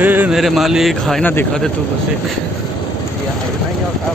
हे मेरे मालिक आईना दिखा दे तू बस एक। या आहे नाही आता